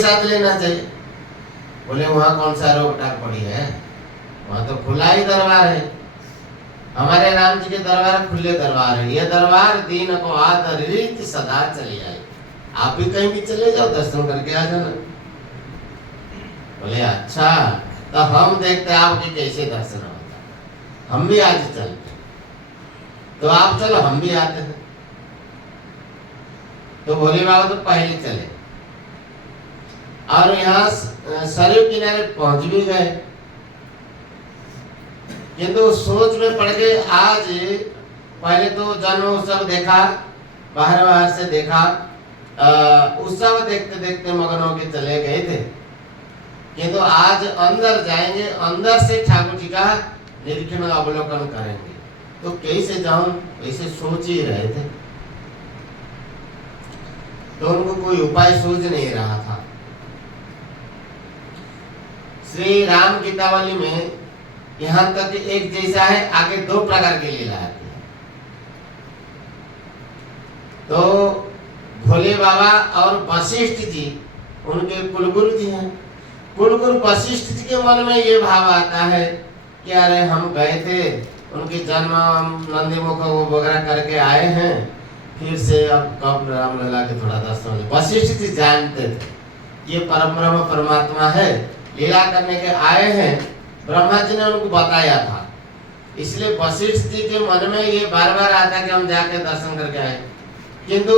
साथ लेना चाहिए। बोले वहाँ कौन सा रोक टाक पड़ी है, वहाँ तो खुला ही दरबार है। हमारे राम जी के दरबार खुले दरबार है। ये दरबार दीन को आदरित सदा चली आई। आप भी कहीं भी चले जाओ, दर्शन करके आ जाना। बोले अच्छा, तो हम देखते आपके कैसे दर्शन होता, हम भी आज चलते। तो आप चलो, हम भी आते हैं। तो भोले बाबा तो पहले चले और यहाँ सरयू किनारे पहुंच भी गए, किंतु सोच में पड़ गए। आज पहले तो जन्म उत्सव देखा, बाहर से देखा, उत्सव देखते देखते मगन होके चले गए थे। किंतु आज अंदर जाएंगे, अंदर से ठाकुर जी का निरीक्षण अवलोकन करेंगे। तो कैसे जाऊं, ऐसे सोच ही रहे थे। तो उनको कोई उपाय सूझ नहीं रहा था। श्री राम गीतावली में यहाँ तक एक जैसा है, आगे दो प्रकार की लीला आती है। तो भोले बाबा और वशिष्ठ जी उनके कुलगुरु जी हैं। कुलगुरु वशिष्ठ जी के मन में ये भाव आता है कि अरे हम गए थे, उनके जन्म नंदी मुख वगैरह करके आए हैं, फिर से अब कब रामलला के थोड़ा दर्शन हो। वशिष्ठ जी जानते थे ये परब्रह्म परमात्मा है, लीला करने के आए हैं। ब्रह्मा जी ने उनको बताया था, इसलिए वशिष्ठ जी के मन में ये बार बार आता कि हम जाके दर्शन करके आए। किंतु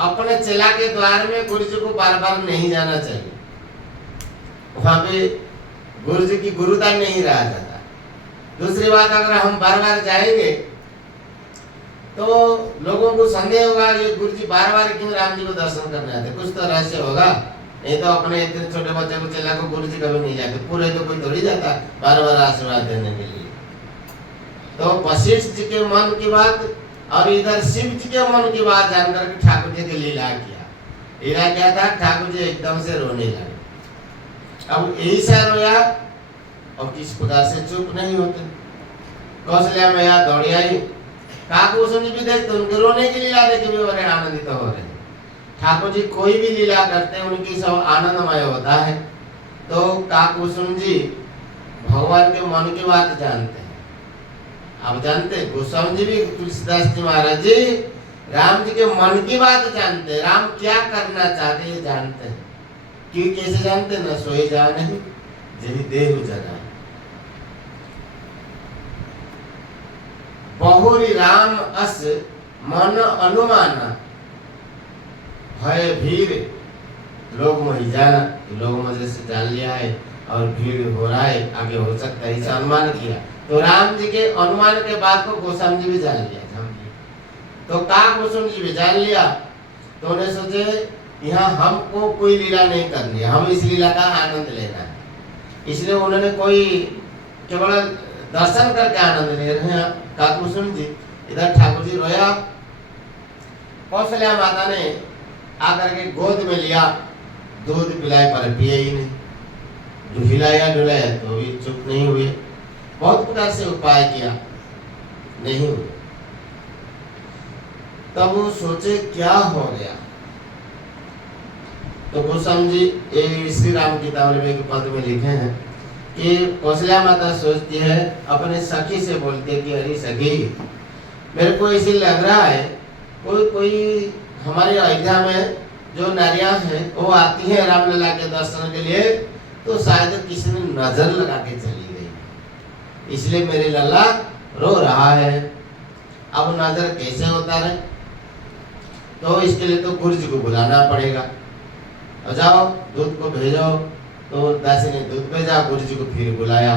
अपने चेला के द्वार में गुरु जी को बार बार नहीं जाना चाहिए, वहां पे गुरु जी की गुरुता नहीं रहा जाता। दूसरी बात, अगर हम बार बार जाएंगे तो लोगों को संदेह होगा ये गुरु जी बार बार क्यों राम जी को दर्शन करने आते, कुछ तो रहस्य होगा। नहीं तो अपने इतने छोटे बच्चे को चेला को गुरु जी कभी नहीं जाते, पूरे तो कोई थोड़ी जाता बार बार आशीर्वाद देने के लिए। तो वशिष्ठ जी के मन की बात और इधर शिव जी के मन की बात जानकर के ठाकुर जी की लीला किया। लीला क्या था, ठाकुर जी एकदम से रोने लगे। अब यही सा रोया और किस प्रकार से चुप नहीं होते। कौशल्या मैया दौड़ी आई, काकुसुम जी भी देखते, उनके रोने की लीला देख भी बड़े आनंदित हो रहे। ठाकुर जी कोई भी लीला करते हैं उनकी सब आनंदमय होता है। तो काकुसुम जी भगवान के मन की बात जानते हैं। आप जानते हैं गोस्वामी जी भी, तुलसीदास जी महाराज जी राम जी के मन की बात जानते हैं, राम क्या करना चाहते हैं जानते हैं। क्यों कैसे जानते, न सोए जा नहीं जही देहु जना। बहुरी राम अस मन अनुमान भय भीड़ लोग मोहि जाना। लोग मुझे से जान लिया है और भीड़ हो रहा है, आगे हो सकता है, इसे अनुमान किया। तो राम जी के अनुमान के बाद को गोस्वामी जी भी जान लिया। तो काकुसुम जी भी जान लिया। तो उन्हें सोचे यहाँ हमको कोई लीला नहीं करनी है, हम इस लीला का आनंद लेना है। इसलिए उन्होंने कोई केवल दर्शन करके आनंद ले रहे हैं। काकुसुम जी इधर ठाकुर जी रोया, कौशल्या माता ने आकर के गोद में लिया, दूध पिलाए पर पिए ही नहीं, हिलाया डुलाया तो भी चुप नहीं हुए। बहुत प्रकार से उपाय किया, नहीं हुए। तब वो सोचे क्या हो गया। तो गोस्वामी जी श्री राम गीतावली में एक पद में लिखे हैं कि कौशल्या माता सोचती है, अपने सखी से बोलती है कि अरे सखी, मेरे को ऐसे लग रहा है कोई हमारे अयोध्या में जो नारियां हैं वो आती है रामलला के दर्शन के लिए, तो शायद किसी ने नजर लगा के चली गई, इसलिए मेरे लल्ला रो रहा है। अब नजर कैसे उतारे, तो इसके लिए तो गुरु जी को बुलाना पड़ेगा। अब जाओ दूध को भेजो। तो दासी ने दूध भेजा, गुरु जी को फिर बुलाया।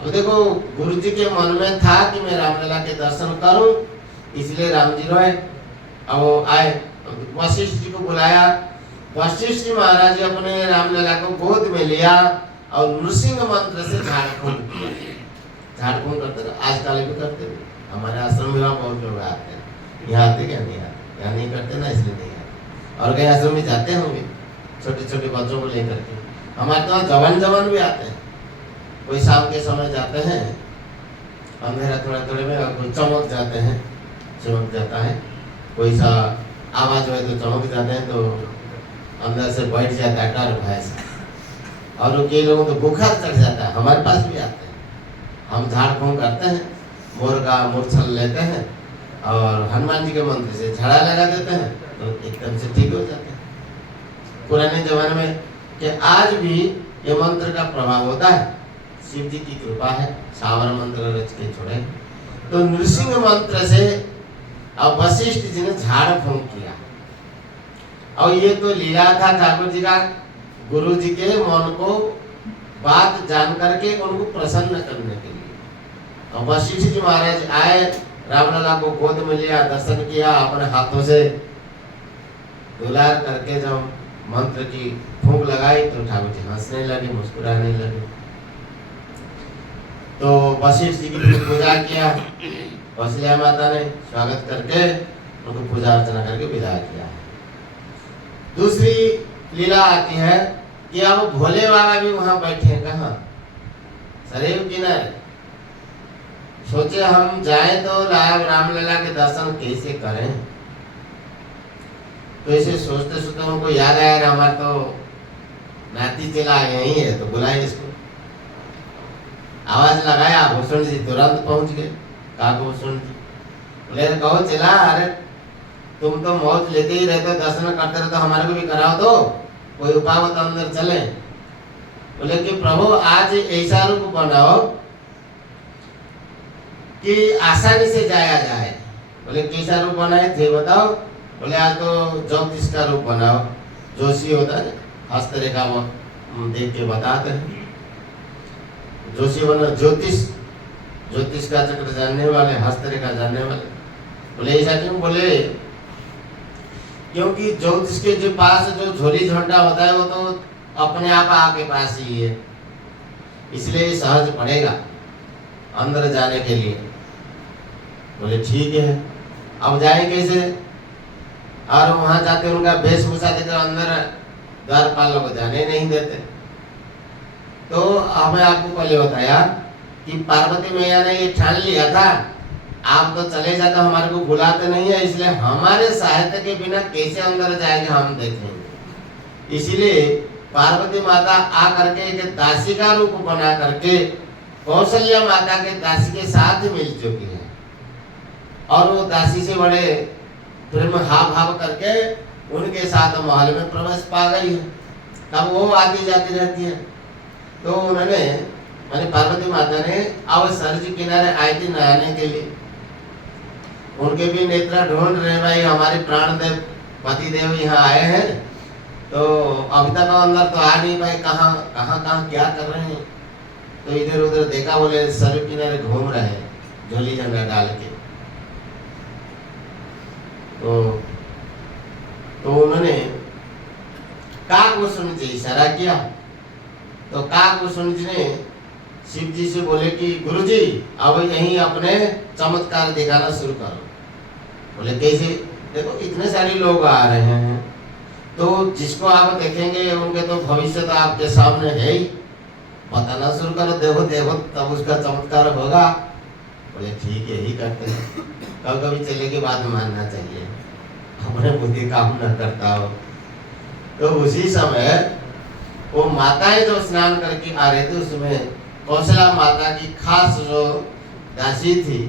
अब देखो गुरु जी के मन में था कि मैं रामलला के दर्शन करूं, इसलिए राम जी रोए। अब वो आए, वशिष्ठ जी को बुलाया। वशिष्ठ जी महाराज जी अपने रामलला को गोद में लिया और नृसिंह मंत्र से झाड़फूंक किया। झाड़फूंक करते आजकल भी करते हैं, हमारे आश्रम में बहुत लोग आते हैं। यहाँ आते क्या नहीं आते, यहाँ नहीं करते ना, इसलिए नहीं आते। और कई आश्रम में जाते होंगे छोटे छोटे बच्चों को लेकर के। हमारे तो जवान भी आते हैं, कोई शाम के समय जाते हैं, अंधेरा थोड़े थोड़े में, और कोई चमक जाते हैं, चमक जाता है, कोई सा आवाज हुए तो चमक जाते हैं। तो अंदर से बैठ जाता है डर भय से। और कई लोगों को तो बुखार चढ़ जाता है, हमारे पास भी आते हैं। हम झाड़ फूंक करते हैं, मोर का मूर्छल लेते हैं और हनुमान जी के मंत्र से झाड़ा लगा देते हैं तो एकदम से ठीक हो जाते हैं। पुराने जमाने में कि आज भी ये मंत्र का प्रभाव होता है, शिव जी की कृपा है, सावर मंत्र रच के छोड़े। तो नृसिंह मंत्र से अब वशिष्ठ जी ने झाड़ फूंक किया और ये तो लीला था ठाकुर जी का, गुरु जी के मन को बात जान करके उनको प्रसन्न करने के लिए। और वशिष्ठ जी महाराज आए, रामलला को गोद में लिया, दर्शन किया, अपने हाथों से दुलार करके जब मंत्र की फूंक लगाई तो ठाकुर जी हंसने लगे, मुस्कुराने लगे। तो वशिष्ठ जी की पूजा किया, कौशल्या माता ने स्वागत करके उनको पूजा अर्चना करके विदा किया। दूसरी लीला आती है कि अब भोले बाबा भी वहां बैठे हैं, कहाँ? सरयू किनारे। सोचे हम जाए तो रामलला के दर्शन कैसे करें। तो इसे सोचते सोचते उनको याद आया हमारा तो नाती चला यही है, तो बुलाए इसको। आवाज लगाया, भूषण जी तुरंत पहुंच गए। कहा भूषण जी, बोले कहो चला, अरे तुम तो मौज लेते ही रहते हो, दर्शन करते रहते, हमारे को भी कराओ दो, कोई उपाय बता अंदर चले। बोले कि प्रभु आज ऐसा रूप बनाओ कि आसानी से जाया जाए। बोले कैसा रूप बनाए थे बताओ। बोले आज तो ज्योतिष का रूप बनाओ, जोशी होता है हस्तरेखा वो देख के बताते हैं। जोशी बना ज्योतिष का चक्र जानने वाले, हस्तरेखा जानने वाले। बोले ऐसा क्यों? बोले क्योंकि ज्योतिष के जो पास जो झोली झंडा होता है वो तो अपने आप आपके पास ही है, इसलिए सहज पड़ेगा अंदर जाने के लिए। बोले ठीक है, अब जाए कैसे? और वहां जाते उनका वेशभूषा देखकर अंदर द्वारपालों को जाने नहीं देते। तो हमें आपको पहले बताया कि पार्वती मैया ने ये ठान लिया था, आप तो चले जाते, हमारे को बुलाते नहीं है, इसलिए हमारे सहायता के बिना कैसे अंदर जाएंगे हम देखेंगे। इसीलिए पार्वती माता आ करके एक दासी का रूप बना करके कौशल्या माता के दासी के साथ मिल चुकी है और वो दासी से बड़े प्रेम हाव भाव करके उनके साथ महल में प्रवेश पा गई है। तब वो आती जाती रहती है। तो उन्होंने माने पार्वती माता ने अब सरजू किनारे आई थी नहाने के लिए। उनके भी नेत्र ढूंढ रहे, भाई हमारे प्राण देव पति देव यहाँ आए हैं, तो अभी तक अंदर तो आ नहीं पाए, कहाँ कहाँ कहाँ क्या कर रहे हैं। तो इधर उधर देखा, बोले सरजू किनारे घूम रहे हैं झोली झंडा डाल के। तो उन्होंने काकभूषण जी इशारा किया। तो काकभूषण जी ने शिव जी से बोले कि गुरुजी अब यहीं अपने चमत्कार दिखाना शुरू करो। बोले कैसे? देखो इतने सारे लोग आ रहे हैं, तो जिसको आप देखेंगे उनके तो भविष्य तो आपके सामने है ही, बताना शुरू करो, देखो देखो तब उसका चमत्कार होगा। बोले ठीक है, यही करते हैं। कभी कभी चले के बाद मानना चाहिए, अपने बुद्धि काम न करता हो। तो उसी समय वो माताएं जो स्नान करके आ रहे थे, उसमें कौशल्या माता की खास जो दासी थी,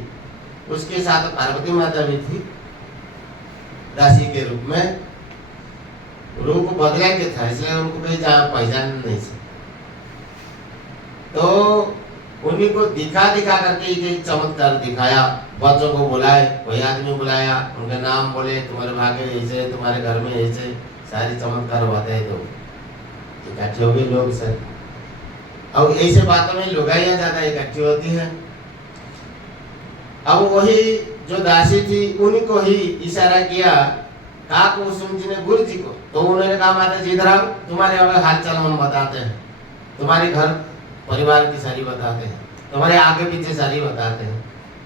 उसके साथ पार्वती माता भी थी दासी के रूप में। रूप बदले के था, इसलिए उनको कोई पहचान नहीं थी। तो उन्हीं को दिखा दिखा करके एक चमत्कार दिखाया। बच्चों को बुलाए, कोई आदमी बुलाया, उनका नाम बोले, तुम्हारे भाग्य ऐसे, तुम्हारे घर में ऐसे सारे चमत्कार होते हैं। तो इकट्ठे हो गए लोग सर। अब ऐसे बातों में लुगाइयां ज्यादा इकट्ठी होती है। अब वही जो दासी थी उन्हीं को ही इशारा किया काकभूषण जी ने गुरु जी को। तो उन्होंने कहा माता जी इधर आओ, तुम्हारे अब हाल चाल हम बताते हैं, तुम्हारे घर परिवार की सारी बताते हैं, तुम्हारे आगे पीछे सारी बताते हैं।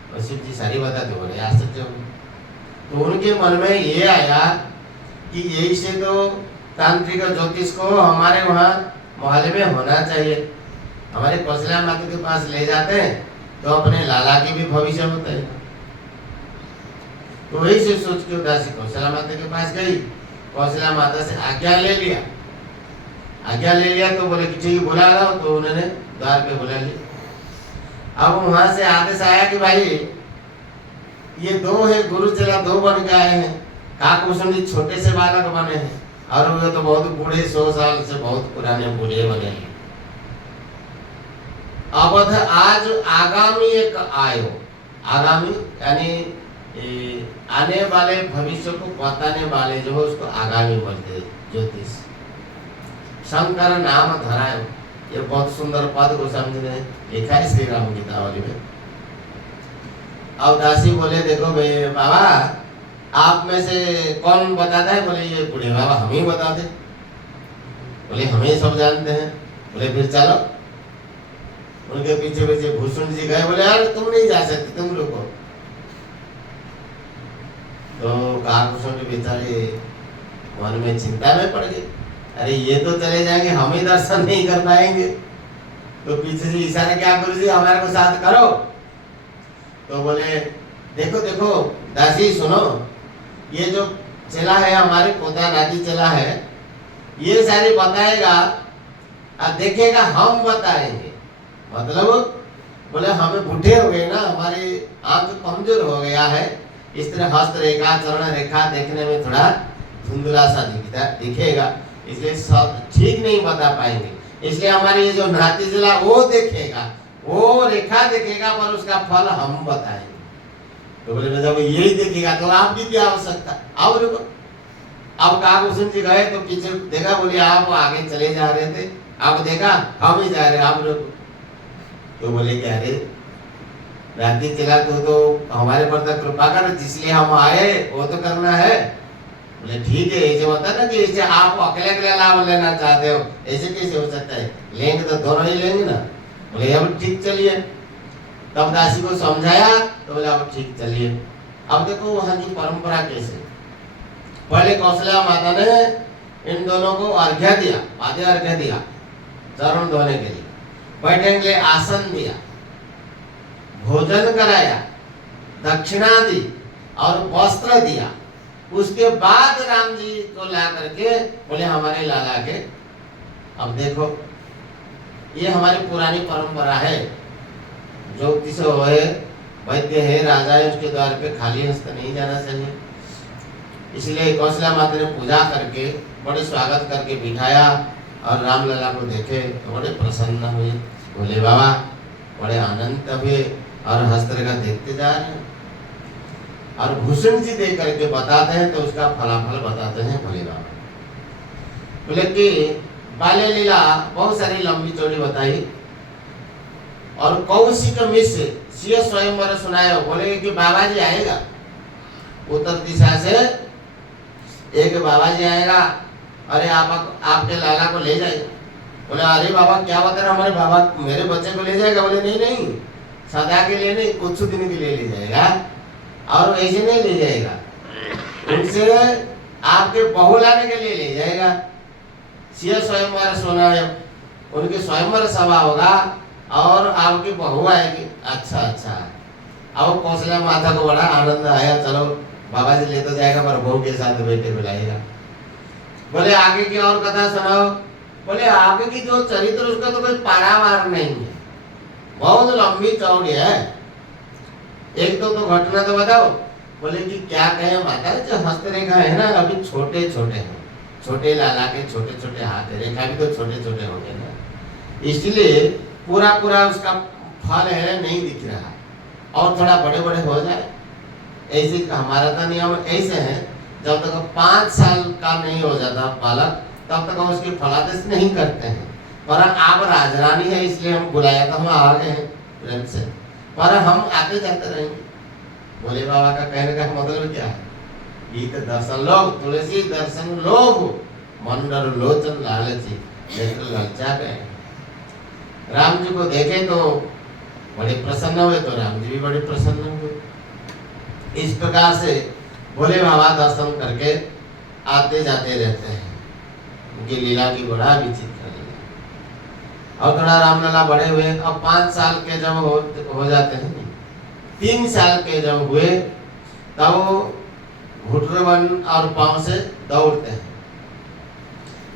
और शिव जी सारी बताते, बोले आश्चर्य हो। तो उनके मन में ये आया कि यही से तो तांत्रिक ज्योतिष को हमारे वहाँ मोहल्ले में होना चाहिए। हमारे कौशल्या माता के पास ले जाते हैं तो अपने लाला की भी भविष्य होता है। तो वही से सोच के दासी कौशल्या माता के पास गई कौशल्या माता से आज्ञा ले लिया। आज्ञा ले लिया तो बोले कि ठीक बुला रहा हो, तो उन्होंने द्वार पे बुला लिया। अब वहां से आदेश आया कि भाई ये दो है गुरु चेला, दो बन के आए हैं। काकभूषण जी छोटे से बालक बने हैं और वे तो बहुत बूढ़े, 100 साल से बहुत पुराने बूढ़े बने हैं। अवध आज आगामी एक आयो, आगामी यानी आने वाले भविष्य को बताने वाले जो है उसको आगामी बोलते हैं, ज्योतिष। शंकर नाम धरायो, ये बहुत सुंदर पद गोस्वामी जी ने लिखा है श्री राम गीतावली में। अब दासी बोले देखो भाई बाबा आप में से कौन बताता है? बोले ये बूढ़े बाबा हम ही बताते। बोले हम ही सब जानते हैं। बोले फिर चलो। उनके पीछे पीछे भूषण जी गए। बोले यार तुम नहीं जा सकते, तुम रुको। तो काकभूषण के बेचारे मन में चिंता में पड़ गए, अरे ये तो चले जाएंगे, हम ही दर्शन नहीं कर पाएंगे। तो पीछे से इशारा किया गुरु जी हमारे को साथ करो। तो बोले देखो देखो दासी सुनो, ये जो चेला है हमारे पोता नाती चेला है, ये सारी बताएगा और देखेगा हम बताएंगे। मतलब बोले हमें बूढ़े हो गए ना, हमारी आंख कमजोर हो गया है, इस तरह हस्त रेखा चरण रेखा देखने में थोड़ा धुंधला सा दिखेगा, इसलिए सब ठीक नहीं बता पाएंगे। इसलिए हमारी ये जो नाती चेला वो देखेगा, वो रेखा देखेगा, पर उसका फल हम बताएंगे। तो बोले जब यही देखेगा तो आपकी क्या आवश्यकता, आओ रुको। अब काकभूषण जी गए तो पीछे देखा, बोले आप आगे चले जा रहे थे, अब देखा हम ही जा रहे, आप रुको। तो बोले क्या रे राती चला तो हमारे पर तो कृपा कर, जिसलिए हम आए वो तो करना है। बोले ठीक है, ऐसे होता है ना कि ऐसे आप अकेले अकेले लाभ लेना चाहते हो, ऐसे कैसे हो सकता है, लेंगे तो दोनों ही लेंगे ना। बोले अब ठीक चलिए। तब दासी को समझाया तो बोले अब ठीक चलिए। अब देखो वहां की परंपरा कैसे, पहले कौशल्या माता ने इन दोनों को अर्घ्य दिया, पादे अर्घ्य दिया चरण धोने के लिए, बैठने के लिए आसन दिया, भोजन कराया, दक्षिणा दी और वस्त्र दिया। उसके बाद राम जी को ला करके बोले हमारे लाला के, अब देखो ये हमारी पुरानी परंपरा है, ज्योतिष है, वैद्य है, राजा है, उसके द्वार पे खाली हस्त नहीं जाना चाहिए। इसलिए कौशल्या माता ने पूजा करके बड़े स्वागत करके बिठाया और रामलला को देखे तो बड़े प्रसन्न हुए। बोले बाबा बड़े आनंद हुए और हस्तरेखा देखते जा रहे हैं। और भूषण जी देख करके बताते हैं तो उसका फलाफल बताते हैं भोले बाबा। बोले कि बाल्य लीला बहुत सारी लंबी चौड़ी बताई और कौशिक मिश्र सिंह स्वयंवर सुनाया। बोले कि बाबा जी आएगा, उत्तर दिशा से एक बाबा जी आएगा, अरे आप आपके लाला को ले जाएगा। बोले अरे बाबा क्या बता रहे, हमारे बाबा मेरे बच्चे को ले जाएगा। बोले नहीं नहीं, सदा के लिए नहीं, कुछ दिन के लिए ले जाएगा और ऐसे नहीं ले जाएगा, उनसे आपके बहू लाने के लिए ले जाएगा। सिंह स्वयंवर सुनाया, उनकी स्वयंवर सभा होगा और आपकी बहू आएगी। अच्छा अच्छा। अब कौशल्या माता को बड़ा आनंद आया, चलो बाबा जी ले तो जाएगा पर बहू के साथ बेटे बुलाएगा। बोले आगे की और कथा सुनाओ। बोले आगे की जो चरित्र उसका तो कोई पारावार नहीं है, बहुत लंबी चौड़ी है। एक तो घटना तो बताओ। बोले कि क्या कहे माता, जो हस्तरेखा है ना अभी छोटे छोटे हैं, छोटे लाला के छोटे छोटे हाथ है, रेखा भी तो छोटे छोटे हो गए ना, इसलिए पूरा पूरा उसका फल है नहीं दिख रहा, और थोड़ा बड़े बड़े हो जाए। ऐसे हमारा तो नियम ऐसे है, जब तक 5 साल का नहीं हो जाता बालक तब तक हम उसकी फलादेश नहीं करते हैं। पर आप राजरानी है इसलिए हम बुलाया तो हम आ गए हैं प्रेम से, पर हम आते जाते रहेंगे। भोले बाबा का कहने का मतलब क्या है, गीत दर्शन लोग तुलसी दर्शन लोग मंडल लोचन लालची नेत्र ललचा गए। राम जी को देखे तो बड़े प्रसन्न हुए, तो राम जी भी बड़े प्रसन्न हुए। इस प्रकार से भोले बाबा दर्शन करके आते जाते रहते हैं। उनकी लीला की बड़ा विचित्र लीला। और थोड़ा रामलला बड़े हुए, अब 5 साल के जब हो जाते हैं, 3 साल के जब हुए तब घुटरवन और पांव से दौड़ते हैं।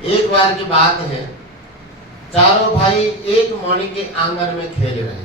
एक बार की बात है, चारों भाई एक मणि के आंगन में खेल रहे हैं।